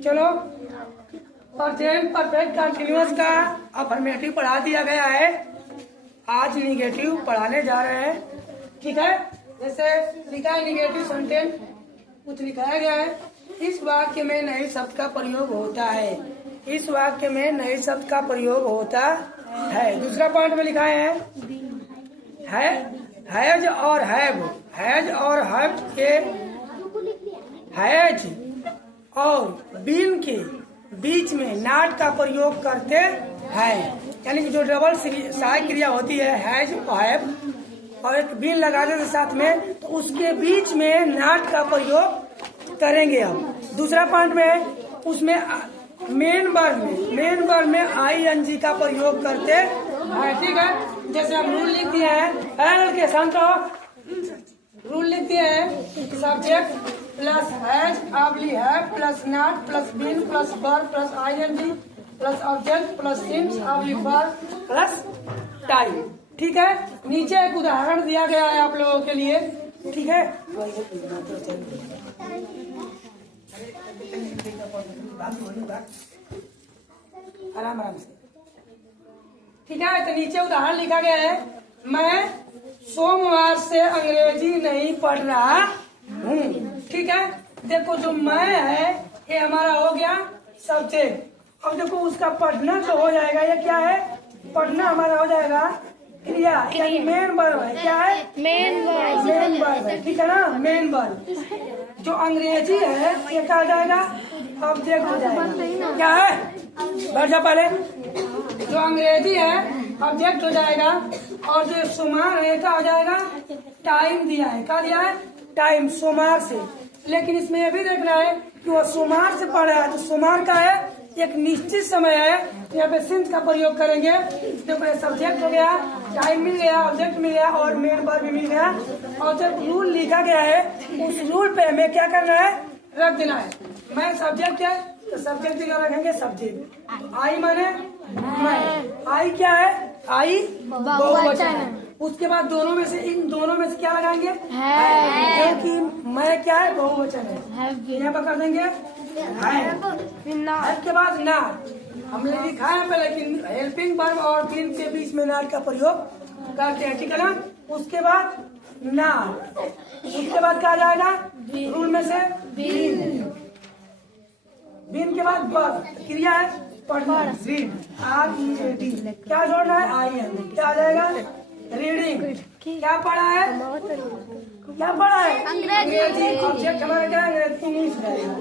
चलो present perfect continuous का affirmative पढ़ा दिया गया है। आज निगेटिव पढ़ाने जा रहे हैं। ठीक है, जैसे लिखा है निगेटिव सेंटेंस कुछ लिखाया गया है। इस वाक्य में नए शब्द का प्रयोग होता है। इस वाक्य में नए शब्द का प्रयोग होता है। दूसरा पॉइंट में लिखा है हैज और हैव। हैज और हैव के हैज और बीन के बीच में नॉट का प्रयोग करते हैं। यानी कि जो डबल सहायक क्रिया होती है हैज और हैव और एक बीन लगा देते साथ में, तो उसके बीच में नॉट का प्रयोग करेंगे हम। दूसरा पॉइंट में उसमें मेन वर्ब में आईएनजी का प्रयोग करते हैं। ठीक है, जैसे हम रूल लिख दिए हैं एल के शांत रूल लिख दिए हैं subject plus has oblique have plus not plus been plus verb plus ING plus object plus since oblique verb plus time. ठीक है, नीचे एक उदाहरण दिया गया है आप लोगों के लिए। ठीक है, आराम से। ठीक है, तो नीचे उदाहरण लिखा गया है मैं सोमवार से अंग्रेजी नहीं पढ़ रहा हूँ। ठीक है, देखो जो मैं है ये हमारा हो गया सब्जेक्ट। अब देखो उसका पढ़ना तो हो जाएगा, ये क्या है पढ़ना हमारा हो जाएगा क्रिया, यानी मेन वर्ब है। क्या है मेन वर्ब है। ठीक है ना, मेन वर्ब। जो अंग्रेजी है ये क्या हो जाएगा ऑब्जेक्ट हो जाएगा। क्या है बढ़ जा पहले, जो अंग्रेजी है ऑब्जेक्ट हो जाएगा और जो सोमवार है क्या हो जाएगा टाइम दिया है। क्या दिया है टाइम सोमवार से। लेकिन इसमें यह भी देखना है कि वह सोमवार से पढ़ रहा है, तो सोमवार का है एक निश्चित समय है। यहाँ पे सिंस का प्रयोग करेंगे। देखो सब्जेक्ट हो गया, टाइम मिल गया, ऑब्जेक्ट मिल गया और मेन वर्ब भी मिल गया। और जब रूल लिखा गया है उस रूल पे हमें क्या करना है रख देना है। मैं सब्जेक्ट है तो सब्जेक्ट भी रखेंगे सब्जेक्ट। आई माने मैं, आई क्या है आई बहुवचन है। उसके बाद दोनों में से इन दोनों में से क्या लगाएंगे क्योंकि मैं क्या है बहुवचन है, यहाँ पर कर देंगे है। के बाद नाट हमने लिखा है पे, लेकिन हेल्पिंग वर्ब और बीन के बीच में नाट का प्रयोग करते हैं। ठीक है ना, उसके बाद नाट, उसके बाद क्या जाएगा रूल में से बीन के बाद वर्ब क्या है पढ़ना रीड READ। क्या जोड़ना है IN, क्या आ जाएगा रीडिंग। क्या पढ़ा है क्या पढ़ा है अंग्रेजी। ऑब्जेक्ट हमारा क्या है अंग्रेजी इंग्लिश रहेगा।